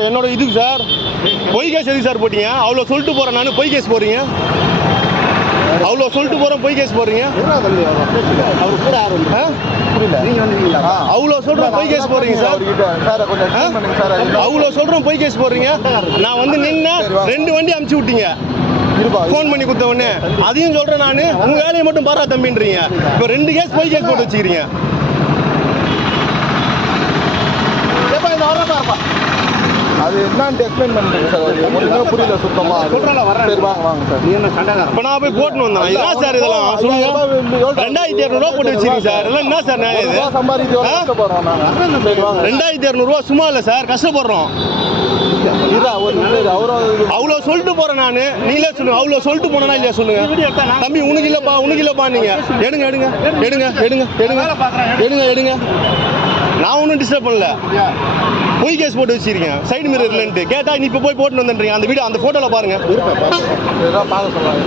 Sir என்னோட இதுக்கு sir பொய் கேஸ் எதுக்கு சார் போட்டீங்க? அவ்வளோ சொல்லிட்டு போகிறேன் நான், பொய் கேஸ் போடுறீங்க. அவ்வளோ சொல்லிட்டு போகிறேன், பொய் கேஸ் போடுறீங்க. அவ்வளோ சொல்கிறோம், பொய் கேஸ் போடுறீங்க சார். அவ்வளோ சொல்கிறோம், பொய் கேஸ் போடுறீங்க. நான் வந்து நின்று 2 வண்டி அமுச்சு விட்டீங்க ஃபோன் பண்ணி கொடுத்த உடனே. அதையும் சொல்கிறேன் நான், உங்கள் வேலையை மட்டும் பாரா தம்பின்றீங்க. இப்போ 2 கேஸ் பொய் கேஸ் போட்டு வச்சுக்கிறீங்க. அது என்னன்னு எக்ஸ்பிளைன் பண்ணுறேன் சார். ஒன்றுமே புரியல சுத்தமா. சரி வாங்க வாங்க சார். நீ என்ன சண்டை? இப்போ நான் போய் போட்டுன்னு வந்தேன். இதான் சார் இதெல்லாம் சொல்லுங்க. 2200 போட்டு வச்சுக்கிறீங்க சார். எல்லாம் என்ன சார் நான் இது கஷ்டப்படுறோம் நாங்கள். சரி வாங்க. 2200 சும்மா இல்லை சார், கஷ்டப்படுறோம். அவ்வளோ சொல்லிட்டு போறேன் நான், நீங்களே சொல்லுங்க. அவ்வளோ சொல்லிட்டு போனா இல்லையா சொல்லுங்க. தம்பி உனக்கு இல்லப்பா, உனக்கு இல்லப்பா. நீங்க எடுங்க எடுங்க எடுங்க எடுங்க எடுங்க எடுங்க எடுங்க. நான் ஒன்றும் டிஸ்டர்ப் பண்ணல. பொய் கேஸ் போட்டு வச்சிருக்கீங்க சைடு மிரர் இல்லைன்ட்டு கேட்டா நீ இப்போ போய் போட்டு வந்துன்றீங்க. அந்த வீடியோ அந்த ஃபோட்டோவில் பாருங்க. பார்க்க சொல்லுவாங்க.